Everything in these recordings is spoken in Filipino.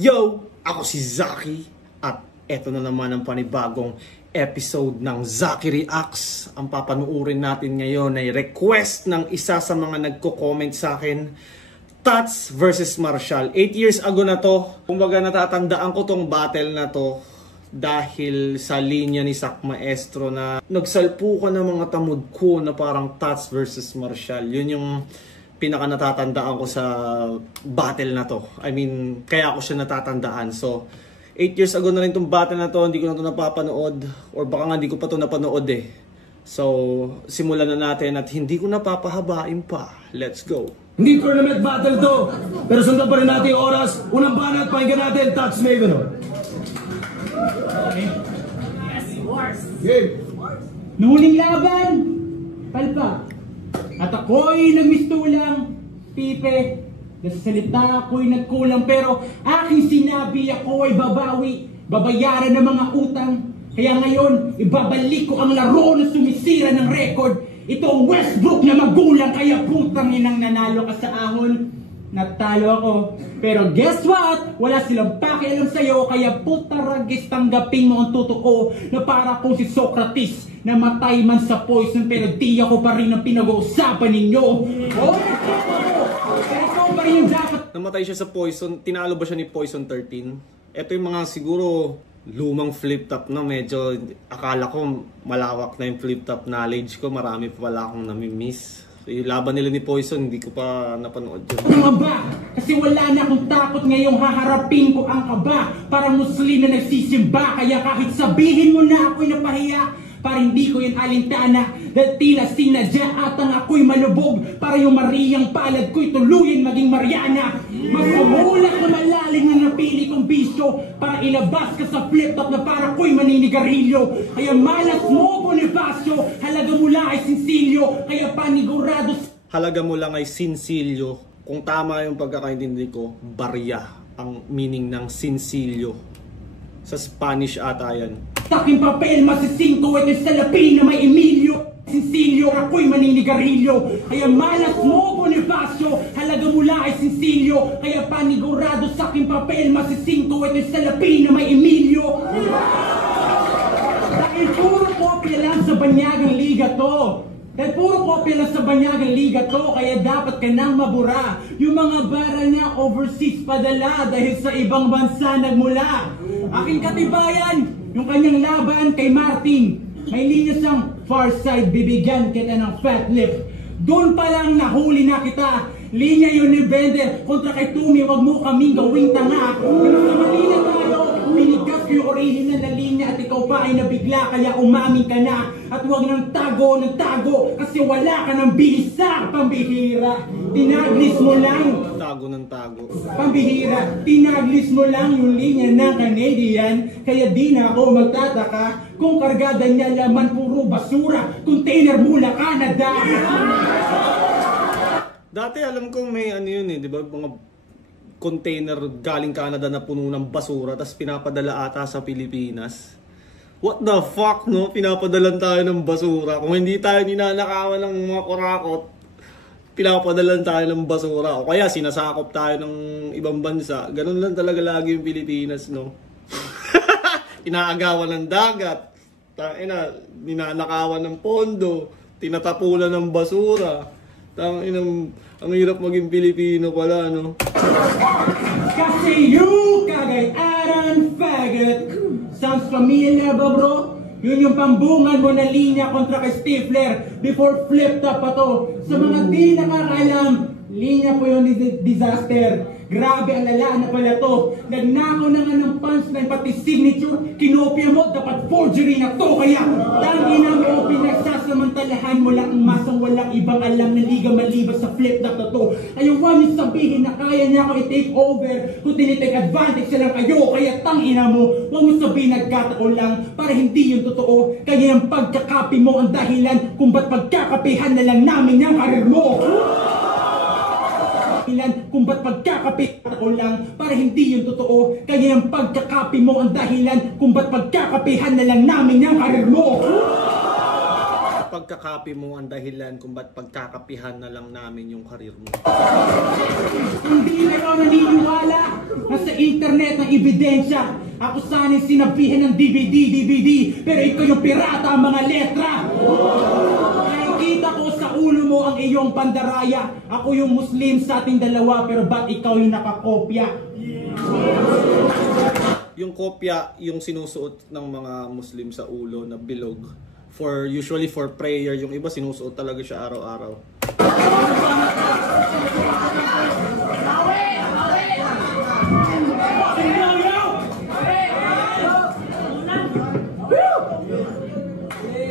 Yo! Ako si Zaki at eto na naman ang panibagong episode ng Zaki Reacts. Ang papanuurin natin ngayon ay request ng isa sa mga nagko-comment sa akin, Tats versus Marshall. 8 years ago na to. Kumbaga natatandaan ko tong battle na to dahil sa linya ni Sak Maestro na nagsalpo ka ng mga tamod ko na parang Tats versus Marshall. Yun yung pinaka natatandaan ko sa battle na to. I mean, kaya ako siya natatandaan. So, 8 years ago na rin itong battle na to, hindi ko na to napapanood. Or baka nga hindi ko pa to napanood eh. So, simulan na natin at hindi ko napapahabain pa. Let's go! Hindi tournament battle to, pero sundan pa rin natin yung oras. Unang banat, pakinggan natin, Tats Maven. Yes, wars! Game! Nuhuling laban, palpa. At ako'y nagmistulang, Pipe. Nasasalita ako'y nagkulang, pero aking sinabi ako ay babawi. Babayaran ng mga utang. Kaya ngayon, ibabalik ko ang laro na sumisira ng record. Ito ang Westbrook na magulang, kaya putang inang nanalo ka sa ahon. Natalo ako. Pero guess what? Wala silang pakialam sa'yo, kaya putaragis tanggapin mo ang totoo na para kung si Socrates namatay man sa poison, pero di ako pa rin ang pinag-uusapan ninyo. Oh, pero ikaw pa rin yung dapat. Namatay siya sa poison. Tinalo ba siya ni Poison 13? Ito yung mga siguro lumang flip-top na medyo akala ko malawak na yung flip-top knowledge ko. Marami pa pala akong nami-miss. So, yung laban nila ni Poison, hindi ko pa napanood yun. Ano ba? Kasi wala na akong takot ngayong haharapin ko ang kaba. Parang Muslim na nagsisimba, kaya kahit sabihin mo na ako'y napahiya, para hindi ko yung alintana, dahil tila sinadya atang ako'y malubog, para yung Mariang palad ko'y tuluyan maging Mariana. Mas umulat na malalim na napili kong bisyo, para ilabas ka sa flip-top na para ko'y maninigarilyo. Kaya malas mo, Bonifacio, halaga mula ay sinsilyo, kaya panigurado. Halaga mo lang ay sinsilyo. Kung tama yung pagkakaintindi ko, barya ang meaning ng sinsilyo. Sa Spanish ata yan. Sa aking papel, masisingko ito sa lapi na may Emilio. Sinsilyo, ako'y maninigarilyo. Kaya malas mo, Bonifacio, halaga mula ay sinsilyo. Kaya panigurado sa aking papel, masisingko ito sa lapi na may Emilio. Dahil puro kopya lang sa banyagang liga to. Dahil puro kopya lang sa banyagang liga to, kaya dapat ka nang mabura. Yung mga bara na overseas padala dahil sa ibang bansa nagmula. Aking katibayan, yung kanyang laban kay Martin. May linya siyang far side, bibigyan kita ng fat lip. Doon pa lang nahuli na kita. Linya yun ni Bender kontra kay Tumi, wag mo kaming gawing tanga. Nagkamali na tayo, pinigas ko yung original na linya at ikaw pa ay nabigla, kaya umamin ka na. At huwag ng tago, kasi wala ka ng bisa, pambihira. Tinaglis mo lang. Tago ng tago. Pambihira, tinaglis mo lang yung linya ng Canadian, kaya di na ako magtataka kung kargada niya laman puro basura, container mula Canada. Dati alam ko may ano yun eh, di ba? Mga container galing Canada na puno ng basura tapos pinapadala ata sa Pilipinas. What the fuck, no? Pinapadalan tayo ng basura. Kung hindi tayo ninanakawan ng mga kurakot, pinapadalan tayo ng basura. O kaya sinasakop tayo ng ibang bansa. Ganun lang talaga lagi yung Pilipinas, no? Inaagawan ng dagat. Ninanakawan ng pondo. Tinatapulan ng basura. Ang hirap maging Pilipino pala, no? Kasi you kagayaran faggot. Sounds familiar ba, bro? Yun yung pambungan mo na linya kontra kay Stifler before flip-top pa to. Sa mga di nakakaalam, linya po yung disaster. Grabe ang lala na pala to. Nagnakaw na nga ng punchline, pati signature. Kinopia mo, dapat forgery na to. Kaya tangi na mo, pinagsasamantalahan mo lang ang masang walang ibang alam na liga malibas sa flip-top na to. Ayaw niyo sabihin na kaya niya ako i-take over kung tinitake advantage siya lang kayo. Kaya tangina mo, huwag mo sabihin nagkataon lang para hindi yung totoo. Kaya yung pagkakapi mo ang dahilan kung ba't pagkakapihan na lang namin yung karir mo. Kung ba't pagkakapihan lang para hindi yung totoo, kaya yung pagkakapi mo ang dahilan kung ba't pagkakapihan na lang namin yung karir mo. Pagkakapi mo ang dahilan kung ba't pagkakapihan na lang namin yung karir mo. Hindi kayo naniniwala na sa internet ng ebidensya. Ako sana'y sinabihan ng DVD, pero ikaw yung pirata ang mga letra. Nakikita ko sa ulo mo ang iyong pandaraya. Ako yung Muslim sa ating dalawa, pero ba't ikaw yung nakakopya? Yung kopya, yung sinusuot ng mga Muslim sa ulo na bilog. Usually for prayer, yung iba sinusuot talaga siya araw-araw.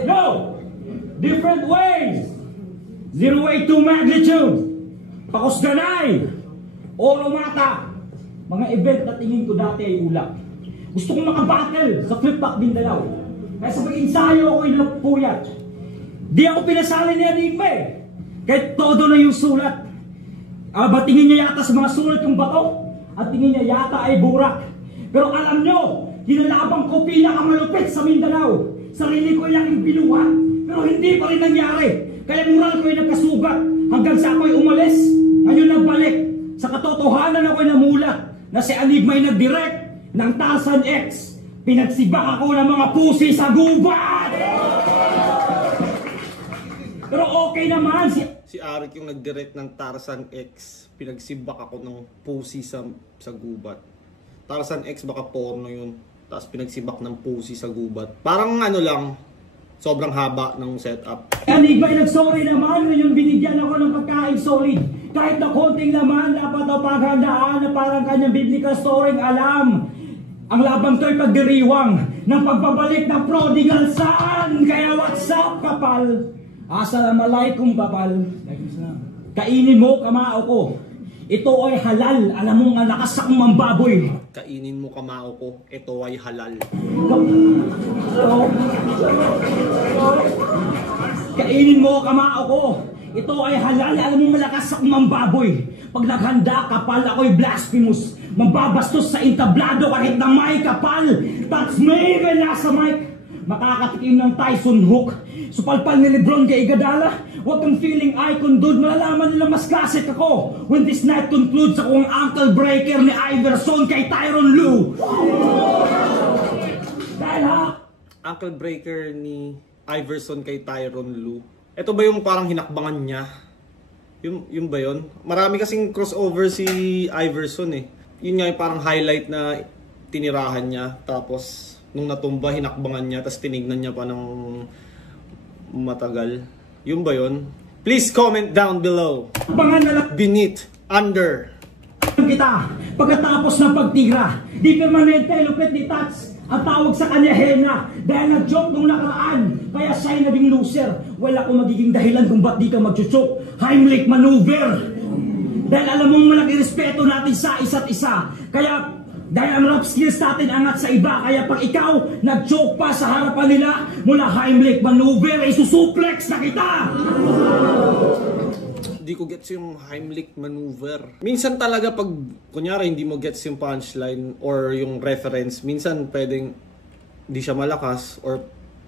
No! Different ways! 082 magnitude! Pakusganay! Oro mata! Mga event na tingin ko dati ay ulap. Gusto kong makabattle sa Flip-Top Mindanao. Kaya sa pag-ensayo ako'y napuyat. Di ako pinasali ni Enigma eh. Kahit todo na yung sulat. Tingin niya yata sa mga sulat yung bato. At tingin niya yata ay burak. Pero alam nyo, kinalabang ko pinakamalupit sa Mindanao. Sarili ko yung binuhat. Pero hindi pa rin nangyari. Kaya moral ko'y nagkasugat. Hanggang sa ako'y umalis. Ngayon nagbalik. Sa katotohanan ako'y namulat. Na si Enigma ay nag-direct ng Tarzan X. Pinagsibak ako ng mga pusi sa gubat! Pero okay naman Si Arik yung nag-direct ng Tarzan X. Pinagsibak ako ng pusi sa gubat. Tarzan X baka porno yun. Tapos pinagsibak ng pusi sa gubat. Parang ano lang, sobrang haba ng setup. Enigma ay nag-sorry naman na yung binigyan ako ng pagkain solid. Kahit na konting laman, dapat na paghandaan na parang kanyang biblical story alam. Ang labang to'y pagdiriwang ng pagbabalik ng prodigal son. Kaya what's up, kapal? Assalamualaikum, kapal. Kainin mo, kamao ko. Ito ay halal. Alam mo nga nakasak mong baboy. Kainin mo, kamao ko. Ito ay halal. Kainin mo, kamao ko. Ito ay halal. Alam mo malakas akong baboy. Pag naghanda, kapal, ako'y blasphemous. Mambabastos sa entablado kahit na may kapal. That's me when nasa mic. Makakatikim ng Tyson Hook. Supalpal ni Lebron kay Iguodala. Huwag kang feeling icon dude. Malalaman nila mas classic ako. When this night concludes, ako ang ankle breaker ni Iverson kay Tyronn Lue. Dahil ha? Ankle breaker ni Iverson kay Tyronn Lue. Ito ba yung parang hinakbangan niya? Yung ba yun? Marami kasing crossover si Iverson eh. Yun nga yung parang highlight na tinirahan niya. Tapos nung natumba, hinakbangan niya. Tapos tinignan niya pa ng matagal. Yun ba yun? Please comment down below. Beneath, under. Kita, pagkatapos ng pagtigra, di permanente lupit ni Tats. Ang tawag sa kanya Hena. Dahil nag-joke nung nakaraan. Kaya siya'y naging loser. Wala akong magiging dahilan kung ba't di ka mag-joke. Heimlich maneuver. Dahil alam mong malaki respeto natin sa isa't isa. Kaya dahil ang rap skills natin angat sa iba. Kaya pag ikaw nag-joke pa sa harapan nila, mula Heimlich maneuver ay susuplex na kita. Hindi ko gets yung Heimlich maneuver. Minsan talaga pag kunyari hindi mo gets yung punchline or yung reference, minsan pwedeng hindi siya malakas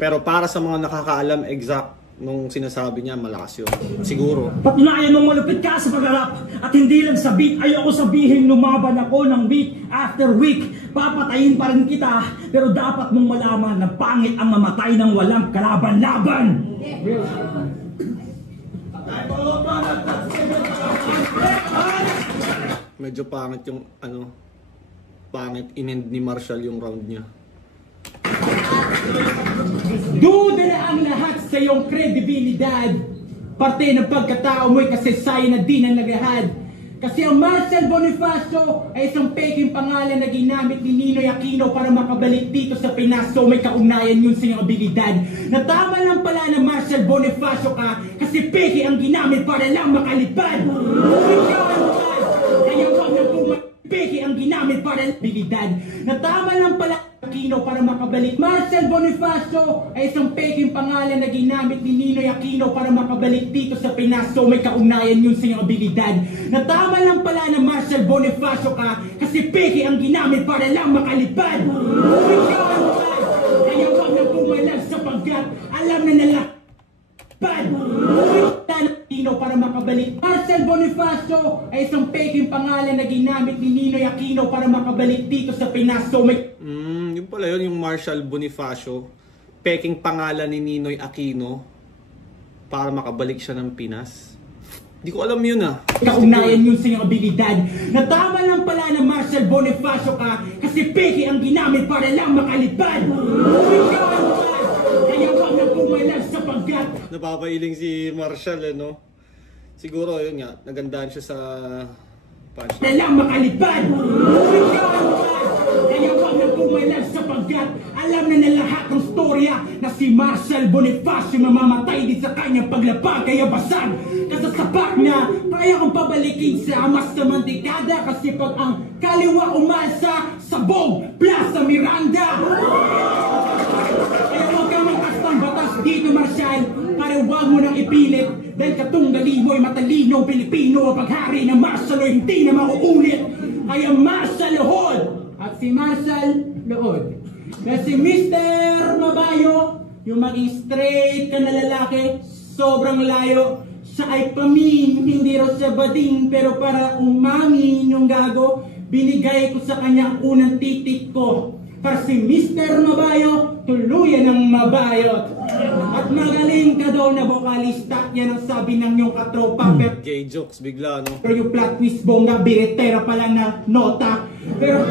pero para sa mga nakakaalam exact nung sinasabi niya, malakas yun. Siguro. Patunayan mong malupit ka sa pag-rap at hindi lang sa beat. Ayoko sabihin lumaban ako ng week after week. Papatayin pa rin kita, pero dapat mong malaman na pangit ang mamatay ng walang kalaban-laban. Medyo pangit yung pangit in-end ni Marshall yung round niya. Duda na ang lahat sa iyong kredibilidad. Parte ng pagkatao mo'y kasaysayan na di na nagahad. Kasi ang Marshall Bonifacio ay isang peking pangalan na ginamit ni Ninoy Aquino para makabalik dito sa Pinas. So may kaugnayan yun sa iyong abilidad. Natama lang pala na Marshall Bonifacio ka kasi peke ang ginamit para lang makalipad. Kaya wag na peke ang ginamit para abilidad. Natama lang pala Aquino para makabalik. Marshall Bonifacio ay isang peking pangalan na ginamit ni Ninoy Aquino para makabalik dito sa Pinas. So may kaugnayan yun sa iyong abilidad. Natama lang pala na Marshall Bonifacio ka kasi peke ang ginamit para lang makalipad. Kaya wag na pumalag sapagkat alam na nalakpad. Aquino para makabalik. Marcel Bonifacio ay isang peking pangalan na ginamit ni Ninoy Aquino para makabalik dito sa Pinas. So may... Yun pala yun, yung Marshal Bonifacio. Peking pangalan ni Ninoy Aquino para makabalik siya ng Pinas. Di ko alam yun kaugnayan yun sa iyong abilidad na tama lang pala na Marcel Bonifacio ka kasi peke ang ginamit para lang makalipad. Kaya wag na pumalag sapagkat napapailing si Marshall no? Siguro yun nga, nagandahan siya sa punch. Na lang makalipad. Kaya wag na pumalag sapagkat alam na lahat ng storya na si Marcel Bonifacio mamamatay din sa kanyang paglapag kaya basag. Kasasapak na kaya kong pabalikin sa mas na mantikada kasi pag ang kaliwa umasa sabog Plaza Miranda. Kaya huwag kang magkastang batas dito Marshal para huwag mo nang ipilit dahil katunggali mo ay matalino Pilipino ang paghari ng Marshal o hindi na mauulit. Kaya Marshal Lohod at si Marshal Lohod na si Mr. Mabayo yung maging straight ka na lalaki sobrang layo. Siya ay pamin, hindi raw siya bading pero para umamin yung gago binigay ko sa kanya ang unang titik ko para si Mr. Mabayo tuluyan ng mabayot at magaling ka daw na vokalista yan ang sabi ng yung katropa gay jokes bigla no? Pero yung plot twist bongga biretera pa lang na nota pero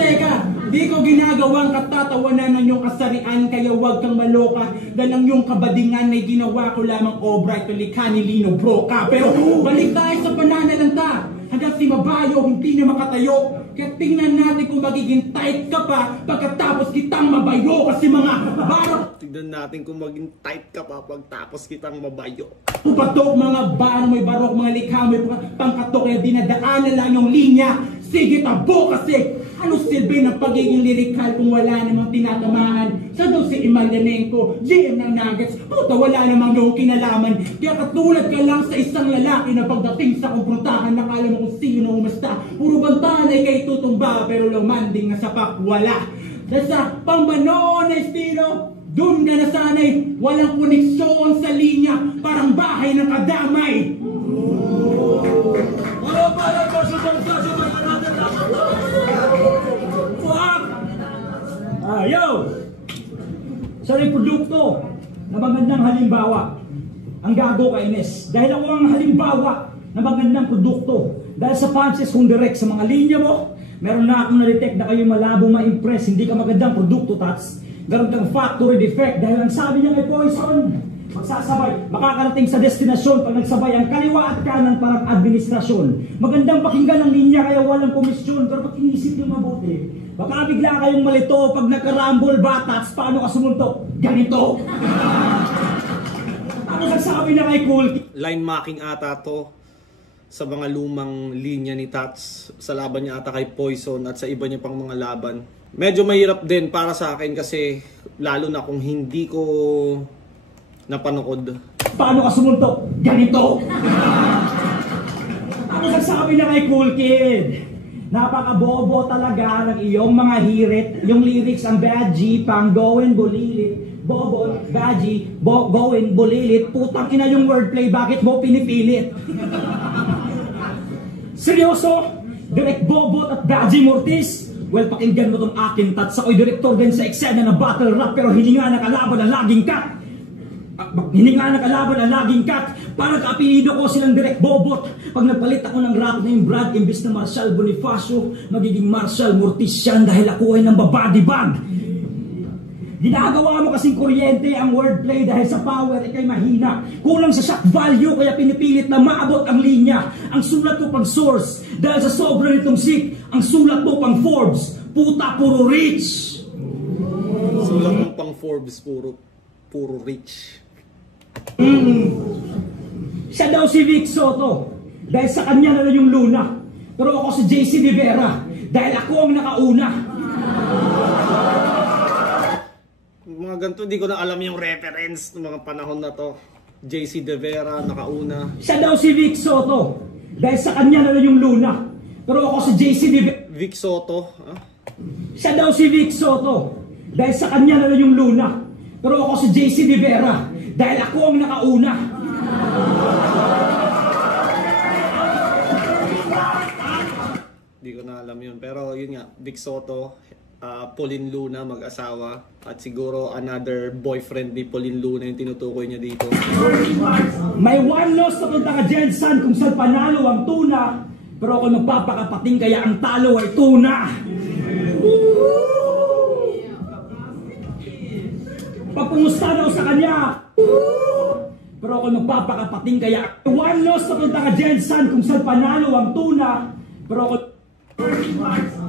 teka di ko ginagawang katatawanan ng iyong kasarian kaya huwag kang maloka dahil ang iyong kabadingan ay ginawa ko lamang obra ito likha ni Lino Broca. Pero balik tayo sa pananalanta hanggang si Mabayo hindi na makatayo kaya tingnan natin kung magiging tight ka pa pagkatapos kitang mabayo kasi mga barok. Tignan natin kung maging tight ka pa pagtapos kitang mabayo. Patok mga barok, may barok, mga likha, may pangkatok kaya dinadaan na lang yung linya. Sige tabo kasi ano silbi ng pagiging lirikal kung wala namang tinatamaan? Sa doon si Emelianenko, GM ng Nuggets, puta wala namang yung kinalaman. Kaya katulad ka lang sa isang lalaki na pagdating sa kumprontahan, nakala mo kung sino umasta. Puro bantahan ay kay tutumba, pero lumanding na sapak wala. Dahil sa pambano na estilo, doon ka na sanay, walang koneksyon sa linya, parang bahay ng kadamay. Yo! Sa produkto na magandang halimbawa ang gago ka Ines. Dahil ako ang halimbawa na magandang produkto. Dahil sa punches kung direct sa mga linya mo, meron na akong na-detect na kayo malabo ma-impress. Hindi ka magandang produkto, Tats. Garon kang factory defect dahil ang sabi niya kay Poison, magsasabay, makakarating sa destinasyon pag nagsabay ang kaliwa at kanan parang administrasyon. Magandang pakinggan ang linya kaya walang komisyon, pero pag inisip niyo mabuti, baka bigla kayong malito pag nagkarambol batats, paano ka sumuntok? Ganito! Ano nagsabi na kay Cool? Line marking ata to sa mga lumang linya ni Tats sa laban niya ata kay Poison at sa iba niya pang mga laban. Medyo mahirap din para sa akin kasi lalo na kung hindi ko napanood. Paano ka sumuntok? Ganito! Ano nagsabi na kay Cool Kid? Napakabobo talaga ng iyong mga hirit. Yung lyrics ang badgy, pang gawin bulilit. Bobo, badgy, gawin bulilit. Putang ina yung wordplay, bakit mo pinipilit? Seryoso? Direct Bobot at Badgy Mortis? Well, pakinggan mo tong akin, Tats. Ako'y direktor din sa eksena na battle rap pero hininga na kalaban ang laging cut. Hininga na kalaban ang laging cut. Para kaapelido ko silang Direct Bobot. Pag nagpalit ako ng rap name Brad, imbis na Marshal Bonifacio, magiging Marshal Mortis yan dahil ako ay nang babadi bag. Ginagawa mo kasing kuryente ang wordplay dahil sa power ikay mahina. Kulang sa shock value kaya pinipilit na maabot ang linya. Ang sulat mo pang source dahil sa sobra nitong sick. Ang sulat mo pang Forbes, puta puro rich. Sulat mo pang Forbes, puro rich. Siya daw si Vic Soto dahil sa kanya na yung Luna. Pero ako si JC Rivera dahil ako ang nakauna. Mga ganito, hindi ko na alam yung reference ng mga panahon na to. JC De Vera, nakauna. Siya daw si Vic Soto dahil sa kanya na yung Luna. Pero ako si JC De Vera. Vic Soto? Huh? Siya daw si Vic Soto dahil sa kanya na yung Luna. Pero ako si JC De Vera dahil ako ang nakauna. Hindi ko na alam yun. Pero yun nga, Vic Soto, Pauline Luna, mag-asawa. At siguro another boyfriend ni Pauline Luna yung tinutukoy niya dito. May one loss na punta ka dyan, son, kung saan panalo ang tuna. Pero ako magpapakapating kaya ang talo ay tuna. Pagpungusta daw sa kanya. Pero ako magpapakapating kaya one loss na punta ka dyan, son, kung saan panalo ang tuna. Pero ako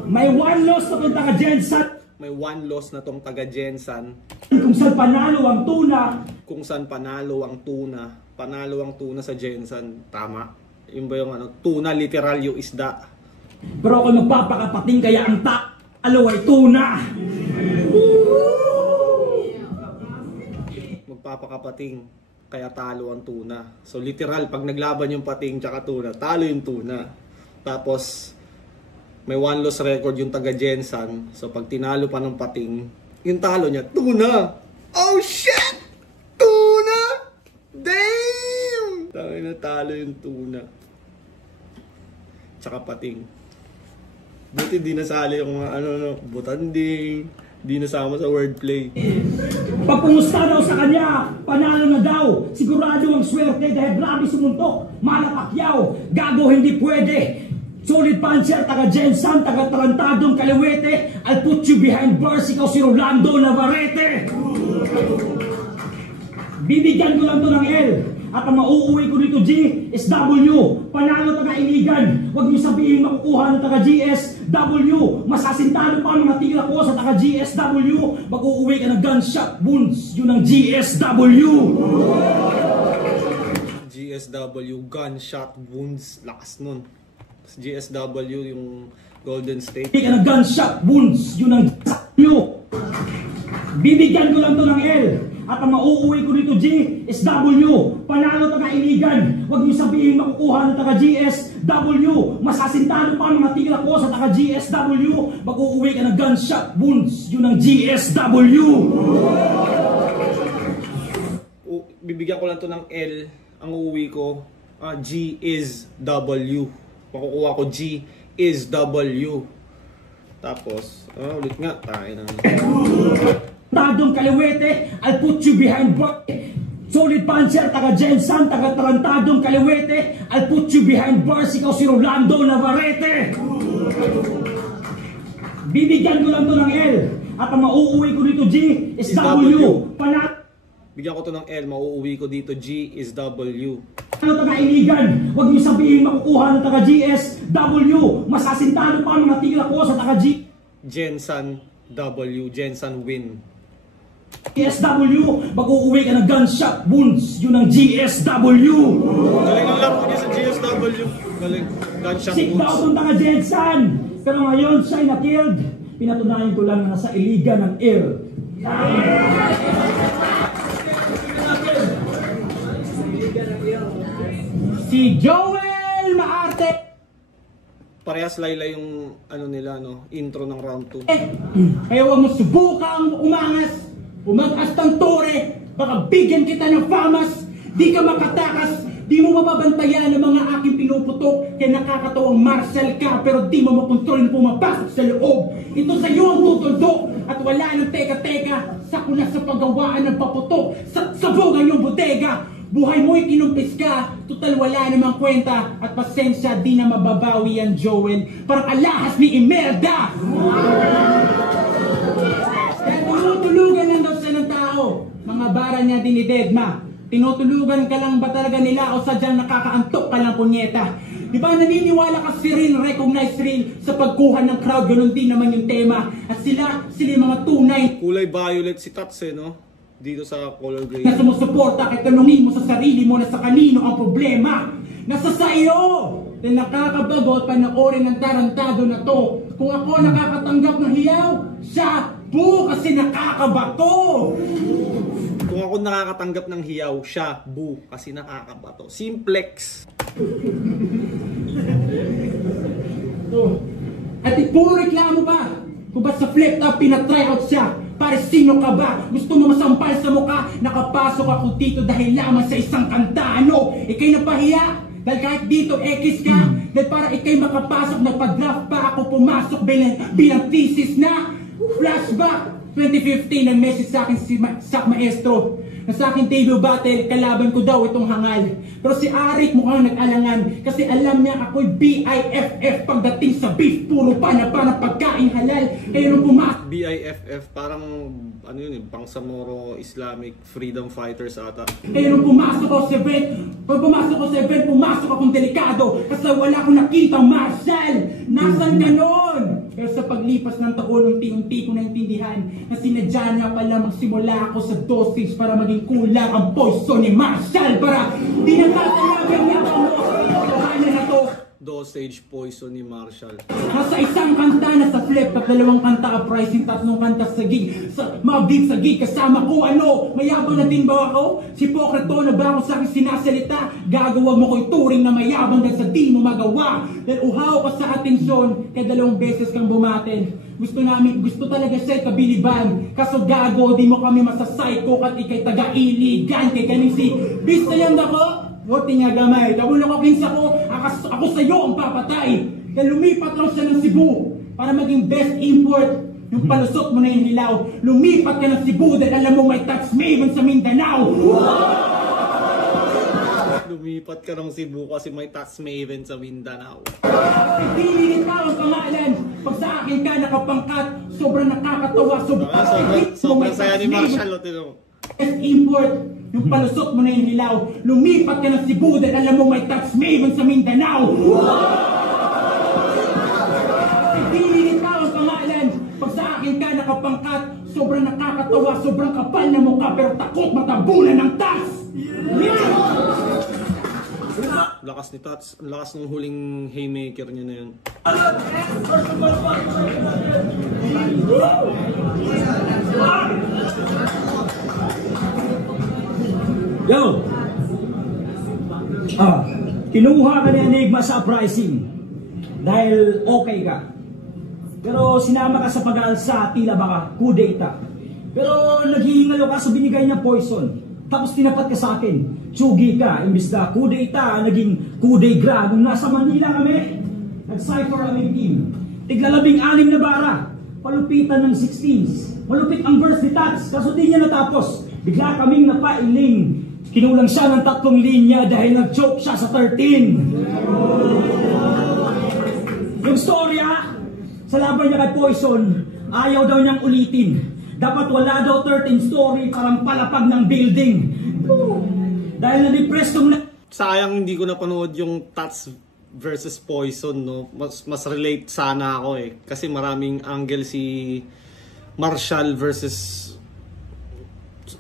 may one loss na punta ka dyan, son. May one loss na tong taga Jensan. Kung saan panalo ang tuna. Kung saan panalo ang tuna. Panalo ang tuna sa Jensan. Tama. Yun ba yung ano? Tuna, literal yung isda. Pero ako magpapakapating kaya ang talo ay tuna. Magpapakapating kaya talo ang tuna. So literal, pag naglaban yung pating tsaka tuna, talo yung tuna. Tapos may one loss record yung taga Jensan. So pag tinalo pa ng pating, yung talo niya, tuna! Oh shit! Tuna! Damn! Tangay na talo yung tuna. Tsaka pating. Buti di nasali yung mga butanding. Di nasama sa wordplay. Pagpungusta daw sa kanya, panalo na daw. Sigurado ang swerte dahil grabe sumuntok. Malapakyaw, gago hindi pwede. Solid puncher, taga Jensan, taga Tarantadong Kaliwete. I'll put you behind bars, ikaw si Rolando Navarrete. Bibigyan ko lang to ng L. At ang mauuwi ko dito G is W. Panalo taga Iligan. Huwag niyo sabihin makukuha ng taga GSW. Masasintalo pa ang mga tira ko sa taga GSW. Mag-uuwi ka ng gunshot wounds. Yun ang GSW. GSW, gunshot wounds. Lakas nun. GSW yung Golden State. Bibigyan ka ng gunshot wounds. Yun ang GSW. Bibigyan ko lang to ng L. At ang mauuwi ko dito G is W. Panalo taga Iligan. Huwag niyo sabihin makukuha ng taga GSW. Masasintalo pa ang mga tira ko sa taga GSW. Mag-uuwi ka ng gunshot wounds. Yun ang GSW. Bibigyan ko lang to ng L. Ang uuwi ko, G is W. Makukuha ko G is W. Tapos, ulit nga, tayo na. Tadong Kaliwete, I'll put you behind bars. Solid puncher, taga Jensan, taga Tarantadong Kaliwete. I'll put you behind bars, ikaw si Rolando Navarrete. Bibigyan ko lang to ng L. At ang mauuwi ko dito G is W. Bigyan ko to ng L, mauuwi ko dito G is W. Ano taga Iligan? Huwag niyo sabihin makukuha ng taga GSW. Masasintalo pa ang mga tira ko sa taga Jensan W, Jensan win. GSW, mag-uuwi ka ng gunshot wounds. Yun ang GSW. Galing ang laro niya sa GSW. Galing, gunshot Sick daw wounds. itong taga Jensan. Pero ngayon siya'y na-killed. Pinatunayan ko lang na nasa Iligan ng air. Si Joel Maarte. Parehas laylay yung nila intro ng round 2. Kaya huwag mo subukang umangas, umagas ng tore, baka bigyan kita ng famas, di ka makatakas, di mo mababantayan ang mga aking pinuputok, kaya nakakatawang martial ka, pero di mo makontrol na pumapasok sa loob. Ito sa iyo ang tutuldok, at wala nang teka-teka, sako na sa paggawaan ng paputok, sabogan yung bodega. Buhay mo'y kinumpis ka, total wala namang kwenta, at pasensya di na mababawi yan Joel, parang alahas ni Imelda! Kaya tinutulugan lang daw siya ng tao, mga bara niya dinidedma. Tinutulugan ka lang ba talaga nila o sadyang nakakaantok ka lang punyeta? Di ba naniniwala ka si real, recognize real sa pagkuha ng crowd, ganun din naman yung tema. At sila yung mga tunay Kulay violet si Tats no? Dito sa color gray. na sumusuporta kaya tanungin mo sa sarili mo na sa kanino ang problema. Nasa sa iyo! Na nakakabagot panoorin ng tarantado na to. Kung ako nakakatanggap ng hiyaw, siya po kasi nakakabato! Kung ako nakakatanggap ng hiyaw, siya, bu, kasi nakakabato. Simplex. At puro reklamo ba? Kung ba't sa flip top pinatryout siya? Pare, sino ka ba? Gusto mo masampal sa mukha? Nakapasok ako dito dahil lamang sa isang kanta. Ano? Ika'y napahiya? Dahil kahit dito ekis ka, dahil para ika'y makapasok, nagpa-draft pa ako pumasok bilang thesis na. Flashback 2015, nag-message sa akin si Sak Maestro na sa akin debut battle, kalaban ko daw itong hangal. Pero si Arik mukhang nag-alangan kasi alam niya ako'y BIFF pagdating sa beef, puro para pagkain halal. Kaya nung pumasok BIFF, parang ano yun, Bangsamoro Islamic Freedom Fighters ata. Kaya nung pumasok ako sa event, pumasok akong delikado kasi wala akong nakitang martial. Nasaan ka nun? Pero sa paglipas ng taon, unti-unti ko naintindihan na sinadya niya pala magsimula ako sa dosage para maging kulang ang poison ni Marshall para dinatalaga niya ako mo. Kaya na to. Dosage poison ni Marshall. Nasa isang kanta na sa flip, dalawang kanta uprising, tatlong kanta sa gig, sa mga gig sa gig, kasama ko ano, mayabang na din ba ako? Si Pokrato na ba ako sa akin sinasalita? Gagawa mo ko'y turing na mayabang dahil sa di mo magawa. Dahil uhaw ka sa atensyon, kaya dalawang beses kang bumatin. Gusto talaga siya'y kabiliban. Kaso gago, di mo kami masasayko kat ikay taga-iligan. Kay ganing si Bisayang ako. Buti nga gamay, kabulo ko kings ako sa'yo ang papatay. Kaya lumipat lang siya ng Cebu para maging best import. Yung palusot mo na yung hilaw. Lumipat ka ng Cebu dahil alam mo may tax maven sa Mindanao. Lumipat ka ng Cebu kasi may tax maven sa Mindanao. Hindi tao ang pangalan. Pag sa akin ka nakapangkat, sobrang nakakatawa. Sobrang saya ni Marshall. Best import. Yung palusot mo na yung hilaw, lumipat ka ng Cebu dahil alam mo may tax maven sa Mindanao. Hindi tao ang pangalan. Pag sa akin ka nakapangkat, sobrang nakakatawa, sobrang kapal na mukha, pero takot matabunan ng tax. Lakas ni Tats, ang lakas ng huling haymaker niya na yun. Yo! Kinuha ka ni Enigma sa uprising dahil okay ka. Pero sinama ka sa pag-aalsa, tila baka kudeta. Pero naghihingalo ka sa binigay niya poison. Tapos tinapat ka sa akin. Tsugi ka, imbis na kudeta, naging kudegra. Nung nasa Manila kami, nag-cypher aming team. Tigla-16 na bara. Palupitan ng 16s. Malupit ang verse ni Tats, kaso di niya natapos. Bigla kaming napailing. Kinulang siya ng 3 linya dahil nag-choke siya sa 13. Yung storya, sa laban niya kay Poison, ayaw daw niyang ulitin. Dapat wala daw 13 story, parang palapag ng building. Dahil na-depress tong sayang hindi ko napanood yung Tats versus Poison, no? Mas relate sana ako eh. Kasi maraming angle si Marshall versus...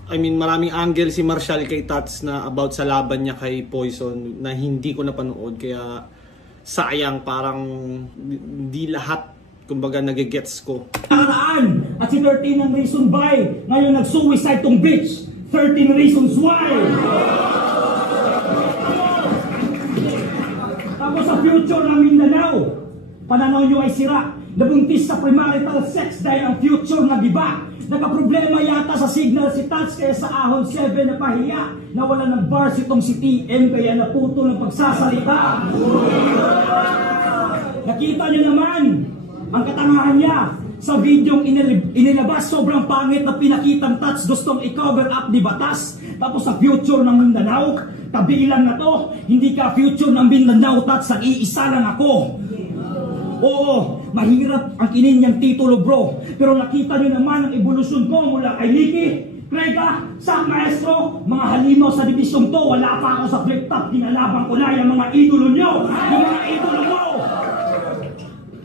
maraming angle si Marshall kay Tats na about sa laban niya kay Poison na hindi ko napanood. Kaya sayang, parang hindi lahat kumbaga nagigets ko. Nakaraan at si 13 ang reason why ngayon nag-suicide tong bitch. 13 reasons why. Tapos sa future ng Mindanao, pananaw nyo ay sira. Nabuntis sa premarital sex dahil ang future nag-iba. Nagka-problema yata sa signal si Tats kaya sa ahon 7 na pahiya. Nawala ng bars itong si TM kaya naputo ng pagsasalita. Nakita nyo naman ang katangahan niya sa videong inilabas. Sobrang pangit na pinakitang Tats gustong i-cover up ni Batas. Tapos sa future ng Mindanao, kabilang na to, hindi ka future ng Mindanao Tats, nag-iisa lang ako. Oo, mahirap ang kininyang titulo bro. Pero nakita nyo naman ang evolusyon ko mula kay Nicky, Krega, Sak Maestro, mga halimaw sa dibisyong to. Wala pa ako sa flip top, kinalaban ko na yung mga idolo nyo. Yung mga idolo mo.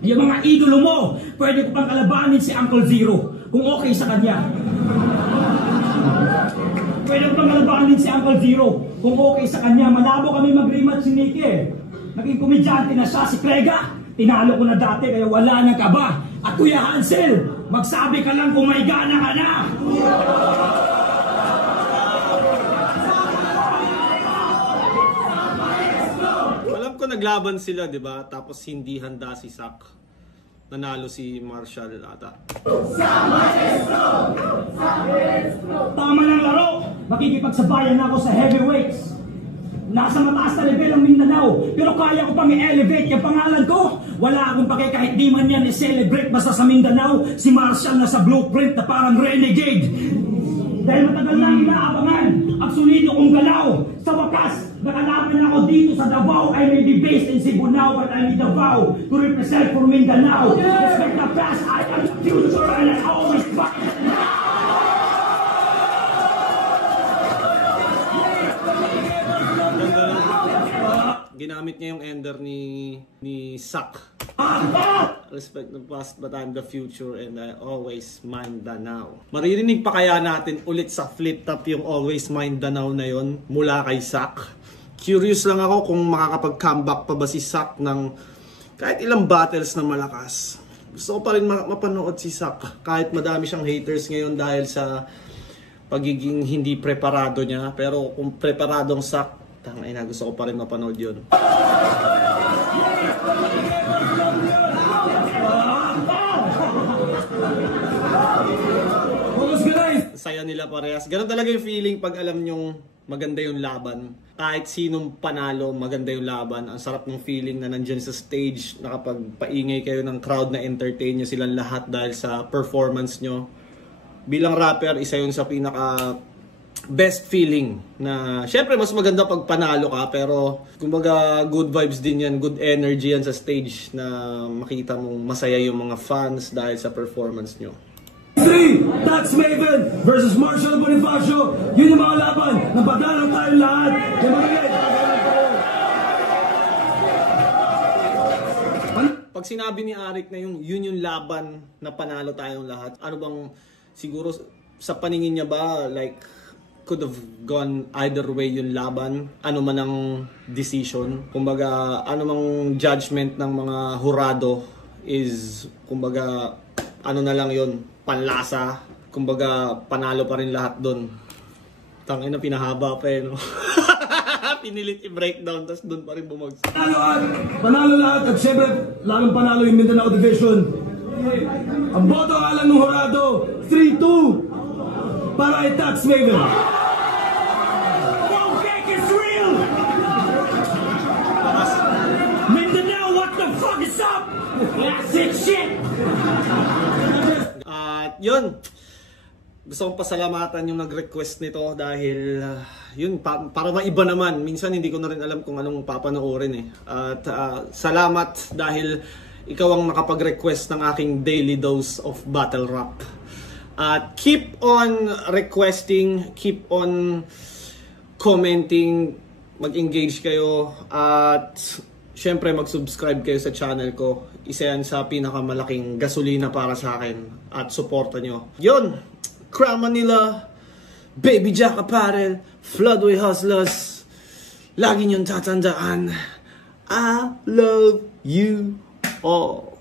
Yung mga idolo mo, pwede ko pang kalabanin si Uncle Zero kung okay sa kanya. Pwede ko pang kalabanin si Uncle Zero kung okay sa kanya. Malabo kami mag-rematch si Nicky. Naging komedyante na siya, si Krega. Tinalo ko na dati kaya wala nang kaba. At Kuya Hansel, magsabi ka lang kung may gana ka na. Alam ko naglaban sila, di ba? Tapos hindi handa si Sak. nanalo si Marshall ata. Tama ng laro! Makikipagsabayan na ako sa heavyweights. Nasa mataas na level ang Mindanao, pero kaya ko pang i-elevate yung pangalan ko. Wala akong pake kahit di man yan i-celebrate. Basta sa Mindanao, si Marshall na sa blueprint na parang renegade. Dahil matagal na inaabangan ang solido kong galaw. Sa wakas, nakalaban ako dito sa Davao. I may be based in Sibunao, but I need Davao to represent for Mindanao. Respect the past, I am the future, and I always fight now. Ginamit niya yung ender ni Sak. Respect the past but I'm the future and I always mind the now. Maririnig pa kaya natin ulit sa flip top yung always mind the now na yon mula kay Sak? Curious lang ako kung makakapag-comeback pa ba si Sak ng kahit ilang battles na malakas. Gusto ko pa rin mapanood si Sak kahit madami siyang haters ngayon dahil sa pagiging hindi preparado niya. Pero kung preparadong Sak, tangina, gusto ko pa rin mapanood yun. Saya nila parehas. Ganun talaga yung feeling pag alam nyong maganda yung laban. Kahit sinong panalo, maganda yung laban. Ang sarap ng feeling na nandyan sa stage, nakapagpaingay kayo ng crowd na entertain nyo silang lahat dahil sa performance nyo. Bilang rapper, isa yun sa pinaka best feeling na syempre mas maganda pag panalo ka, pero kumbaga good vibes din yan, good energy yan sa stage na makita mong masaya yung mga fans dahil sa performance nyo. 3, Tax Maven versus Marshall Bonifacio. Yun yung mga laban. Napagalaw tayo lahat. Pag sinabi ni Arik na yun yung laban na panalo tayong lahat, ano bang siguro sa paningin niya ba, like could have gone either way yung laban, ano man ang decision, kumbaga ano mang judgment ng mga hurado is kumbaga ano na lang yun, panlasa, kumbaga panalo pa rin lahat doon. Tangina, pinahaba pa eh, no? Pinilit i-breakdown, tapos doon pa rin bumagsak. Panalo lahat at syempre lalong panalo yung Mindanao Division. Ang boto nga lang ng hurado 3-2 para kay Tax Maven. At yun, gusto kong pasalamatan yung nag-request nito dahil yun, para maiba naman. Minsan hindi ko na rin alam kung anong papanoorin eh. At salamat dahil ikaw ang nakapag-request ng aking daily dose of battle rap. At keep on requesting, keep on commenting, mag-engage kayo at syempre mag-subscribe kayo sa channel ko. Isa yan sa pinakamalaking gasolina para sa akin. At suporta nyo. Yun! Crown Manila, Baby Jack Apparel, Floodway Hustlers. Lagi nyong tatandaan, I love you all.